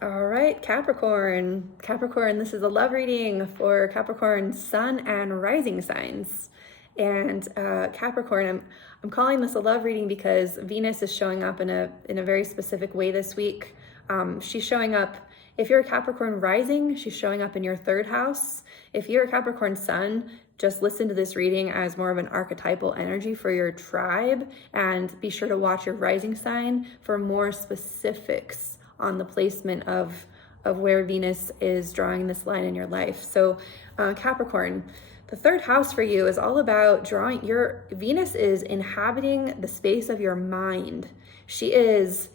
All right, Capricorn. Capricorn, this is a love reading for Capricorn sun and rising signs. And Capricorn, I'm calling this a love reading because Venus is showing up in a very specific way this week. She's showing up, if you're a Capricorn rising, she's showing up in your third house. If you're a Capricorn sun, just listen to this reading as more of an archetypal energy for your tribe, and be sure to watch your rising sign for more specifics on the placement of where Venus is drawing this line in your life. So Capricorn, the third house for you is all about drawing your Venus is inhabiting the space of your mind. She is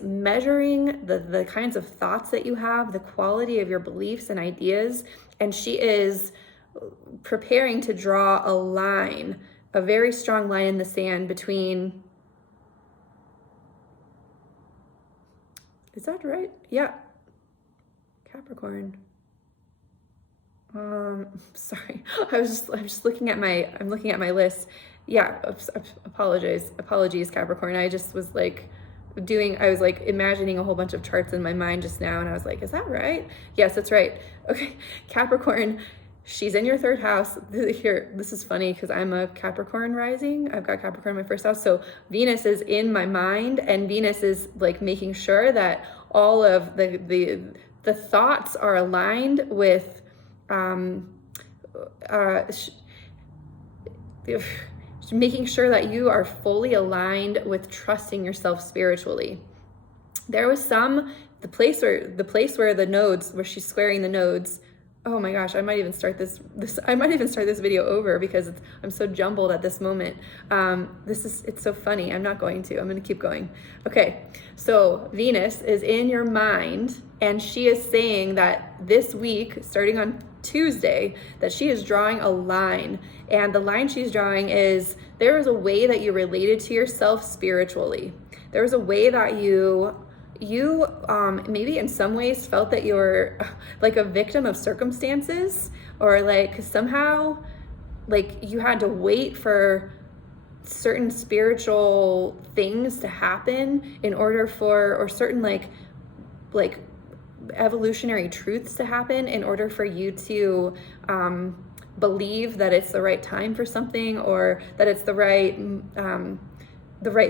measuring the kinds of thoughts that you have, the quality of your beliefs and ideas, and she is preparing to draw a line, a very strong line in the sand between, is that right? Yeah. Capricorn. Sorry. I'm just looking at my list. Yeah, apologies, Capricorn. I just was like I was like imagining a whole bunch of charts in my mind just now, and I was like, is that right? Yes, that's right. Okay, Capricorn, she's in your third house. Here, this is funny because I'm a Capricorn rising. I've got Capricorn in my first house. So Venus is in my mind, and Venus is like making sure that all of the thoughts are aligned with making sure that you are fully aligned with trusting yourself spiritually. There was the place where the nodes, where she's squaring the nodes. Oh my gosh, I might even start this video over because I'm so jumbled at this moment. It's so funny. I'm not going to. I'm going to keep going. Okay, so Venus is in your mind, and she is saying that this week, starting on Tuesday, that she is drawing a line. And the line she's drawing is, there is a way that you related to yourself spiritually. There was a way that you maybe in some ways felt that you were like a victim of circumstances, or like somehow like you had to wait for certain spiritual things to happen in order for, or certain like evolutionary truths to happen in order for you to believe that it's the right time for something, or that it's the right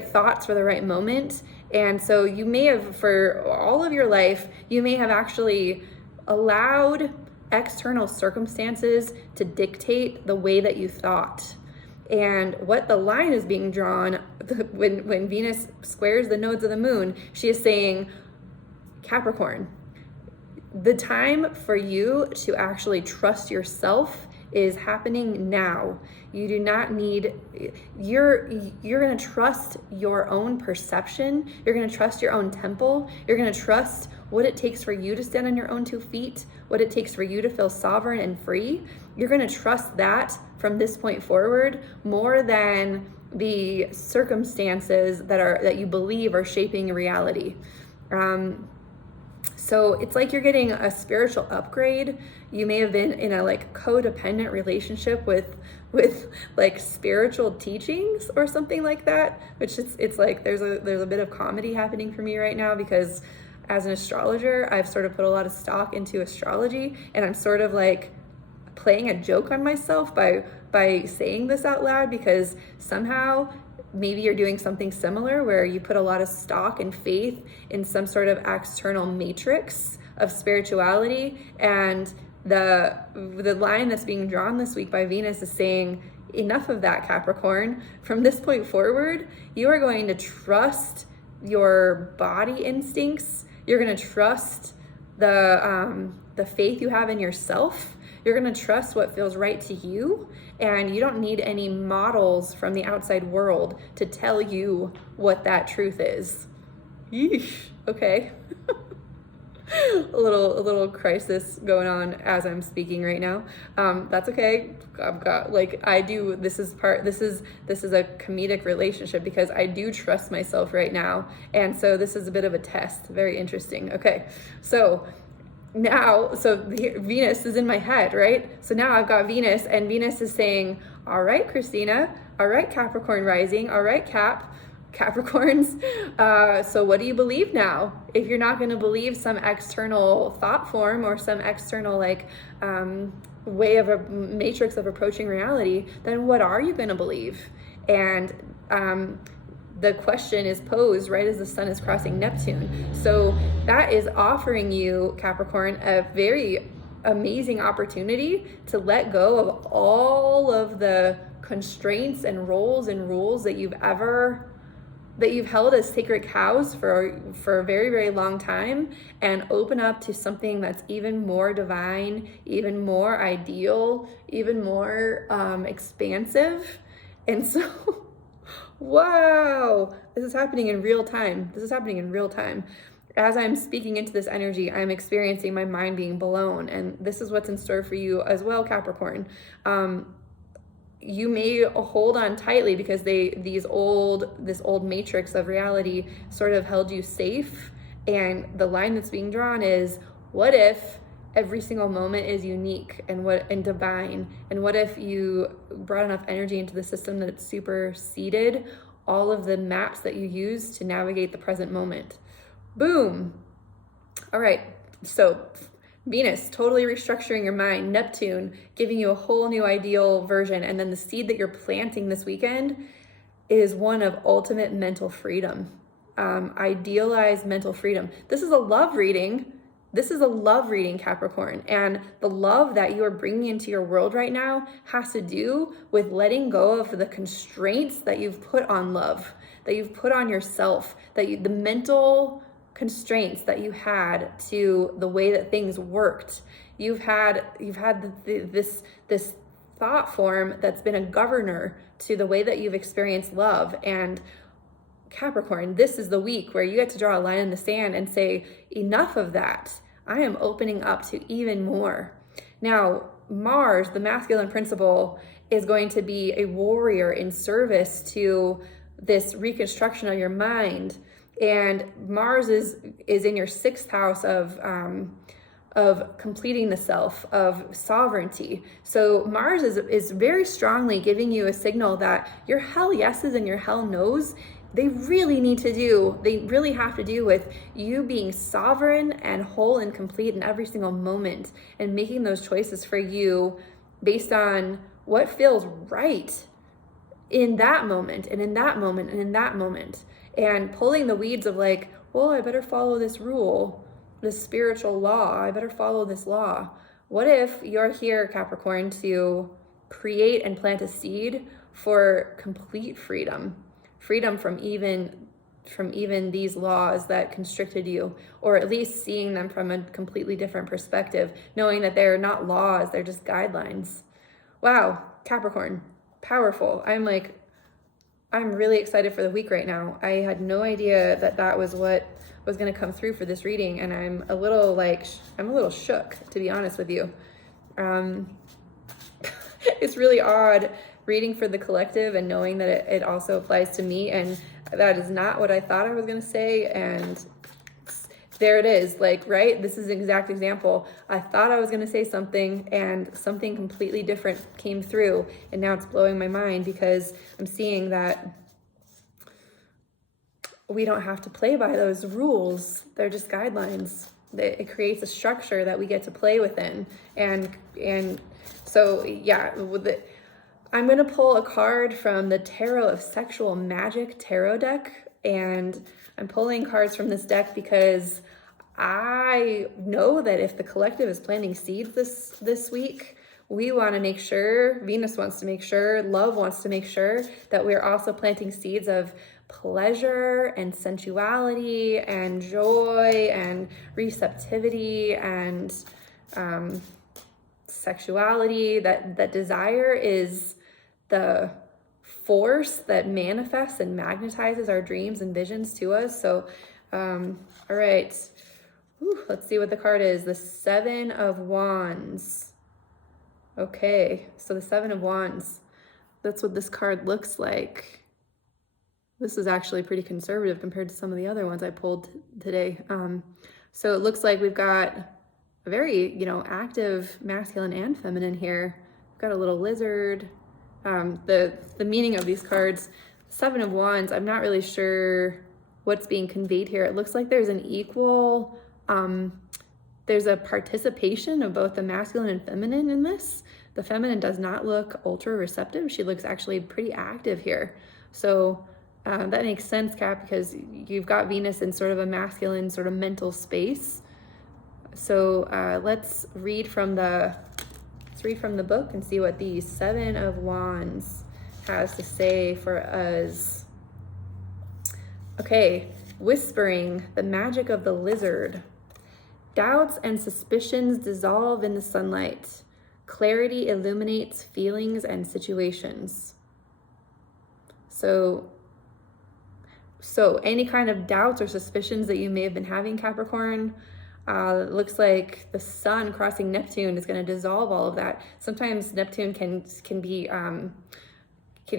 thoughts for the right moment. And so you may have, for all of your life, you may have actually allowed external circumstances to dictate the way that you thought. And what the line is being drawn, when Venus squares the nodes of the moon, she is saying, Capricorn, the time for you to actually trust yourself is happening now. You do not need, you're going to trust your own perception. You're going to trust your own temple. You're going to trust what it takes for you to stand on your own 2 feet, what it takes for you to feel sovereign and free. You're going to trust that from this point forward more than the circumstances that you believe are shaping reality. So it's like you're getting a spiritual upgrade. You may have been in a like codependent relationship with like spiritual teachings or something like that, which it's like there's a bit of comedy happening for me right now, because as an astrologer, I've sort of put a lot of stock into astrology, and I'm sort of like playing a joke on myself by saying this out loud, because somehow maybe you're doing something similar where you put a lot of stock and faith in some sort of external matrix of spirituality. And the line that's being drawn this week by Venus is saying, enough of that, Capricorn. From this point forward, you are going to trust your body instincts. You're going to trust the faith you have in yourself. You're going to trust what feels right to you, and you don't need any models from the outside world to tell you what that truth is. Yeesh. Okay. a little crisis going on as I'm speaking right now. That's okay. I've got this is a comedic relationship, because I do trust myself right now, and so this is a bit of a test. Very interesting. Okay, so Venus is in my head, right? So now I've got Venus, and Venus is saying, all right, Christina, all right, Capricorn rising, all right, Cap, Capricorns. So what do you believe now? If you're not going to believe some external thought form or some external way of a matrix of approaching reality, then what are you going to believe? And the question is posed right as the sun is crossing Neptune. So that is offering you, Capricorn, a very amazing opportunity to let go of all of the constraints and roles and rules that you've held as sacred cows for a very, very long time, and open up to something that's even more divine, even more ideal, even more expansive. And so wow, this is happening in real time. As I'm speaking into this energy, I'm experiencing my mind being blown, and this is what's in store for you as well, Capricorn. You may hold on tightly because this old matrix of reality sort of held you safe, and the line that's being drawn is, what if every single moment is unique and divine, and what if you brought enough energy into the system that it superseded all of the maps that you use to navigate the present moment? Boom. All right, so Venus totally restructuring your mind, Neptune giving you a whole new ideal version, and then the seed that you're planting this weekend is one of ultimate mental freedom, idealized mental freedom. This is a love reading, Capricorn, and the love that you are bringing into your world right now has to do with letting go of the constraints that you've put on love, that you've put on yourself, the mental constraints that you had to the way that things worked. You've had this thought form that's been a governor to the way that you've experienced love. And Capricorn, this is the week where you get to draw a line in the sand and say, enough of that. I am opening up to even more. Now, Mars, the masculine principle, is going to be a warrior in service to this reconstruction of your mind. And Mars is in your 6th house of completing the self, of sovereignty. So Mars is very strongly giving you a signal that your hell yeses and your hell nos, they really have to do with you being sovereign and whole and complete in every single moment, and making those choices for you based on what feels right in that moment and in that moment and in that moment. And pulling the weeds of I better follow this rule, this spiritual law, I better follow this law. What if you're here, Capricorn, to create and plant a seed for complete freedom from even these laws that constricted you, or at least seeing them from a completely different perspective, knowing that they're not laws, they're just guidelines. Wow, Capricorn, powerful. I'm really excited for the week right now. I had no idea that was what was going to come through for this reading, and I'm a little shook, to be honest with you. It's really odd reading for the collective and knowing that it also applies to me, and that is not what I thought I was going to say, and there it is, right? This is an exact example. I thought I was going to say something, and something completely different came through, and now it's blowing my mind because I'm seeing that we don't have to play by those rules. They're just guidelines. It creates a structure that we get to play within. And so, yeah, I'm going to pull a card from the Tarot of Sexual Magic tarot deck, and I'm pulling cards from this deck because I know that if the collective is planting seeds this week, we want to make sure, Venus wants to make sure, love wants to make sure that we're also planting seeds of pleasure and sensuality and joy and receptivity and sexuality. That desire is the force that manifests and magnetizes our dreams and visions to us. So, all right, let's see what the card is. The 7 of Wands. Okay, so the 7 of Wands, that's what this card looks like. This is actually pretty conservative compared to some of the other ones I pulled today. So it looks like we've got a very, active masculine and feminine here. We've got a little lizard. The meaning of these cards, Seven of Wands, I'm not really sure what's being conveyed here. It looks like there's an equal, there's a participation of both the masculine and feminine in this. The feminine does not look ultra receptive. She looks actually pretty active here. So that makes sense, Cap, because you've got Venus in sort of a masculine sort of mental space. So let's read from the book and see what the Seven of Wands has to say for us. Okay, whispering, the magic of the lizard. Doubts and suspicions dissolve in the sunlight. Clarity illuminates feelings and situations. So any kind of doubts or suspicions that you may have been having, Capricorn, it looks like the sun crossing Neptune is going to dissolve all of that. Sometimes Neptune can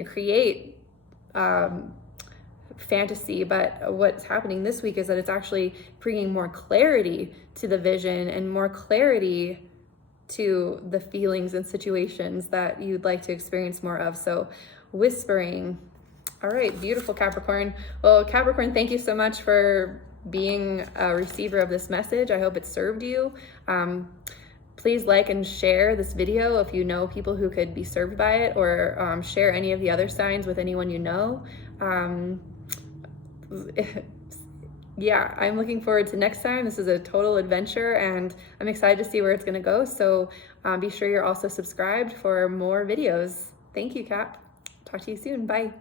create fantasy, but what's happening this week is that it's actually bringing more clarity to the vision and more clarity to the feelings and situations that you'd like to experience more of. So whispering. All right, beautiful, Capricorn. Well, Capricorn, thank you so much for being a receiver of this message. I hope it served you. Please like and share this video if you know people who could be served by it, or share any of the other signs with anyone you know. Yeah, I'm looking forward to next time. This is a total adventure and I'm excited to see where it's going to go. So be sure you're also subscribed for more videos. Thank you, Cap. Talk to you soon. Bye.